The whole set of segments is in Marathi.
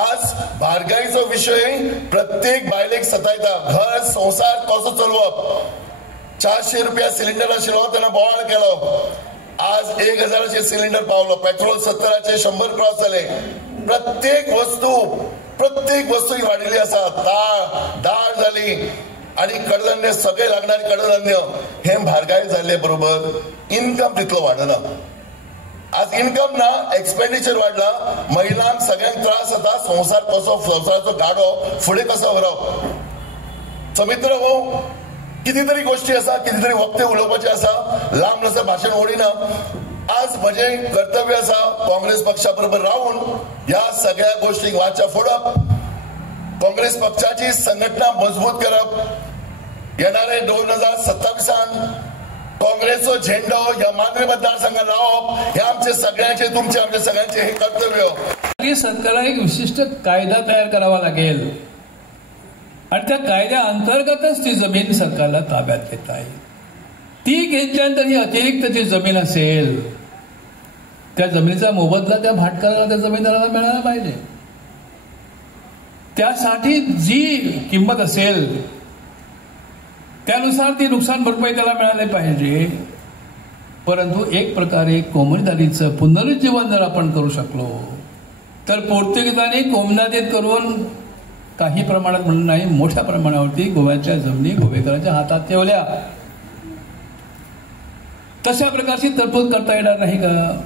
आज म्हारगायेचो विषय प्रत्येक बायलेक सतायता. घर संसार कसो चलोवप. 400 रुपया सिलिंडर आशिल्लो तेन्ना बोवाळ केलो. आज 1000चे सिलिंडर पावलो. पेट्रोल 70चे 100 क्रॉस जाले. प्रत्येक वस्तू ही वाडिल्ली आसा. दाळ जाली आणि कडधान्य सगळे लागणारे कडधान्य हे म्हारगाय जाल्ले बरोबर इन्कम तितलो वाडना. आज इन्कम ना, एक्सपेंडिचर वाढला. महिलांक सगळ्यांक त्रास जाता. संसाराचो गाडो फुडें कसो व्हरप. सो मित्र हो, कितीतरी गोष्टी आसा, कितीतरी वक्ते उलोवपाचे आसा. लांब नसता भाशण ओडिना. आज म्हजें कर्तव्य आसा काँग्रेस पक्षा बरोबर रावून ह्या सगळ्या गोष्टींक वाचा फोडप. काँग्रेस पक्षाची संघटना मजबूत करप. येणारे 2027 काँग्रेसचो झेंडो ह्या मांद्रे मतदारसंघात लावप हे आमचे सगळ्यांचे, तुमचे, आमचे सगळ्यांचे हे कर्तव्य. सरकारला एक विशिष्ट कायदा तयार करावा लागेल आणि त्या कायद्या अंतर्गतच ती जमीन सरकारला ताब्यात घेता येईल. ती घेतल्यानंतर ही अतिरिक्त जी जमीन असेल त्या जमिनीचा मोबदला त्या भाटकाराला, त्या जमीनदाराला मिळाला पाहिजे. त्यासाठी जी किंमत असेल त्यानुसार ती नुकसान भरपाई त्याला मिळाले पाहिजे. परंतु एक प्रकारे कोमुनिदारीचं पुनरुज्जीवन जर आपण करू शकलो तर पोर्तुगीजांनी कोमुनिदारीत करून काही प्रमाणात म्हणून नाही, मोठ्या प्रमाणावरती गोव्याच्या जमिनी गोवेकरांच्या हातात ठेवल्या. तशा प्रकारची तरतूद करता येणार नाही का,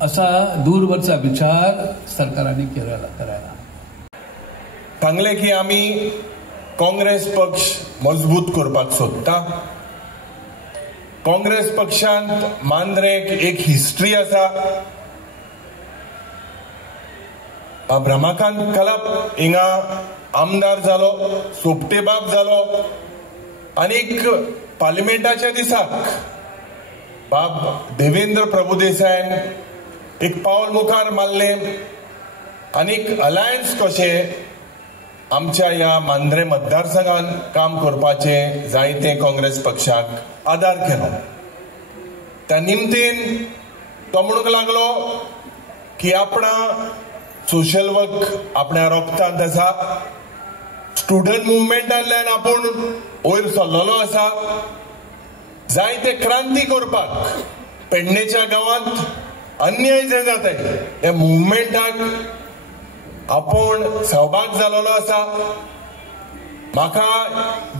असा दूरवरचा विचार सरकारने करायला. सांगले की आम्ही काँग्रेस पक्ष मजबूत करपाक सोदता. काँग्रेस पक्षांत मांद्रेक एक हिस्ट्री आसा. रमाकांत कलाप हिंगा आमदार जालो, सोपटे बाब जालो आनीक पार्लिमेंटाच्या दिसाक बाब देवेंद्र प्रभुदेसायन एक पावल मुखार मारलें आनीक अलायन्स कशें आमच्या ह्या मांद्रे मतदारसंघात काम करपाचे जायते काँग्रेस पक्षाक आदार केलो. त्या निमतेन तो म्हणूंक लागलो की आपणा सोशल वर्क आपल्या रोगतांत आसा. स्टुडंट मुवमेंटांतल्यान आपूण वयर सरलेलो आसा. जायते क्रांती करपाक पेडणेच्या गांवांत अन्याय जे जाताय त्या मुवमेंटाक आपूण सहभाग जाल्लो आसा. म्हाका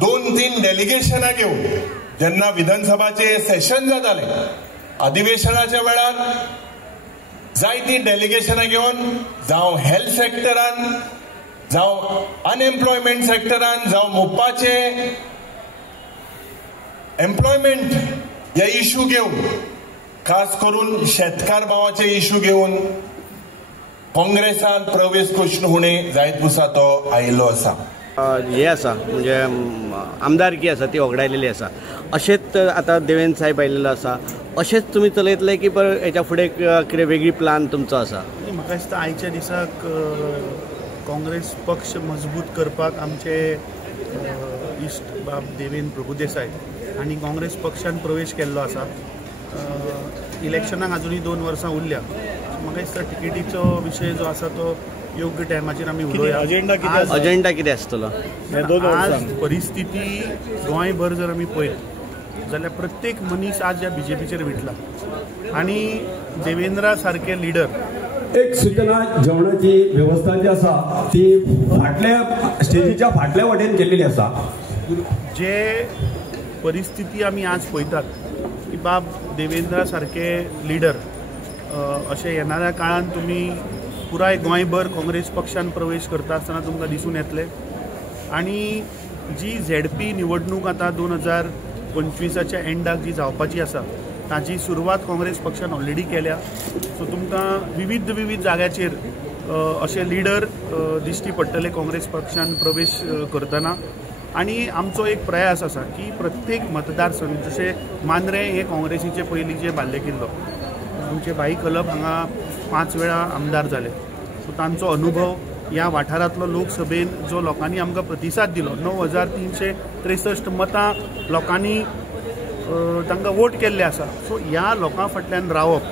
2-3 डेलिगेशनां घेवन जेन्ना विधानसभाचे सेशन जाताले अधिवेशनाच्या वेळार जायती डेलिगेशनां घेवन जावं हेल्थ सेक्टरान, जावं अनएम्प्लॉयमेंट सेक्टरान, जावं मोपाचे एम्प्लॉयमेंट हे इश्यू घेवन, खास करून शेतकार भावाचे इश्यू घेवन काँग्रेसान प्रवेश कृष्णहुणे जायत दिसा तो आयिल्लो आसा. हे आसा म्हणजे आमदारकी आसा ती वगडायलेली आसा. अशेंच आतां देवेंद्र साहेब आयिल्लो आसा. अशेंच तुमी चलयतले की हेच्या फुडें कितें वेगळी प्लान तुमचो आसा? म्हाका दिसता आयच्या दिसाक काँग्रेस पक्ष मजबूत करपाक आमचे इश्ट बाब देवेंद्र प्रभुदेसाय आनी काँग्रेस पक्षान प्रवेश केल्लो आसा. इलेक्शनाक आजुनूय 2 वर्सां उरल्या. म्हाका दिसता टिकेटीचो विशय जो आसा तो योग्य टायमाचेर आमी उलोवया. अजेंडा कितें आसतलो? आज परिस्थिती गोंयभर जर आमी पळयत जाल्यार प्रत्येक मनीस आज ह्या बीजेपीचेर विटला आनी देवेंद्रा सारखे लिडर एक सूचना जेवणाची व्यवस्था जी आसा ती फाटल्या स्टेजीच्या फाटल्या वाटेन केल्ली आसा. जे परिस्थिती आमी आज पळयतात की बाब देवेंद्रा सारखे लिडर अशें येणाऱ्या काळान तुमी पुराय गोंयभर काँग्रेस पक्षान प्रवेश करता आसतना तुमकां दिसून येतले. आनी जी ZP निवडणूक आतां 2025च्या एंडाक जी जावपाची आसा ताची सुरवात काँग्रेस पक्षान ऑलरेडी केल्या. सो तुमकां विविध जाग्याचेर अशे लिडर दिश्टी पडटले काँग्रेस पक्षान प्रवेश करतना. आनी आमचो एक प्रयास आसा की प्रत्येक मतदारसंघ जशे मांद्रे हे काँग्रेसीचे पयलींचे बाल्ले किल्लो. आमचे भाई कलप हांगा 5 वेळा आमदार जाले. सो तांचो अनुभव ह्या वाठारांतलो लोकसभेन जो लोकांनी आमकां प्रतिसाद दिलो 9363 मतां लोकांनी तांकां वोट केल्ले आसा. सो ह्या लोकां फाटल्यान रावप